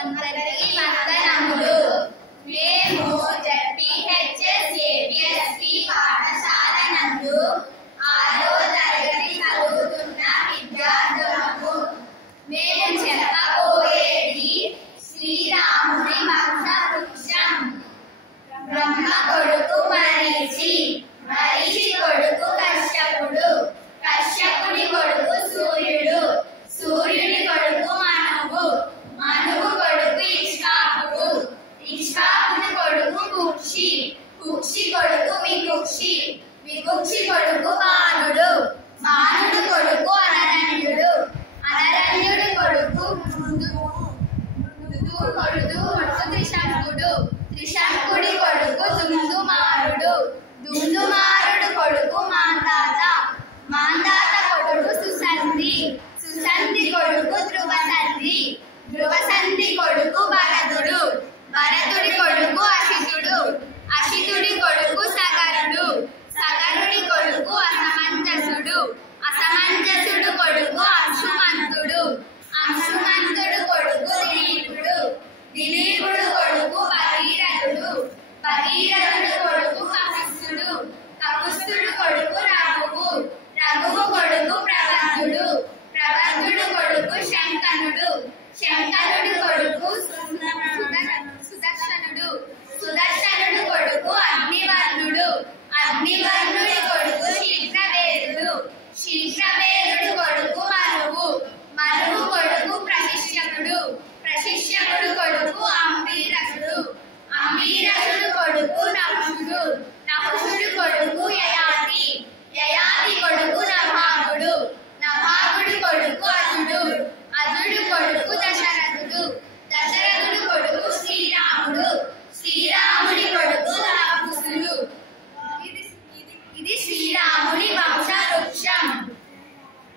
అందరికీ వందనములు. మేము జెడ్పీహెచ్ఎస్ ఏబీఎస్పీ పాఠశాల నందు 6వ తరగతి చదువుతున్న విద్యార్థులకు మేము చెప్పబోయేది శ్రీరాముని వంశ వృక్షం. బ్రహ్మ కొడుకు మరీచి, మరీచి కొడుకు కశ్యపుడు, కశ్యపుడి కొడుకు సూర్యుడు, సూర్యుడి కొడుకు మనువు, మనువు కొడుకు ఇక్ష్వాకుడు, ఇక్ష్వాకుడి కొడుకు కుక్షి, కుక్షి కొడుకు వికుక్షి, వికుక్షి కొడుకు బాణుడు, బాణుడు కొడుకు అనరణ్యుడు, అనరణ్యుడి కొడుకు త్రిశంకుడు, త్రిశంకుడి కొడుకు దుందుమారుడు, దుందుమారుడు కొడుకు మాంధాత, మాంధాత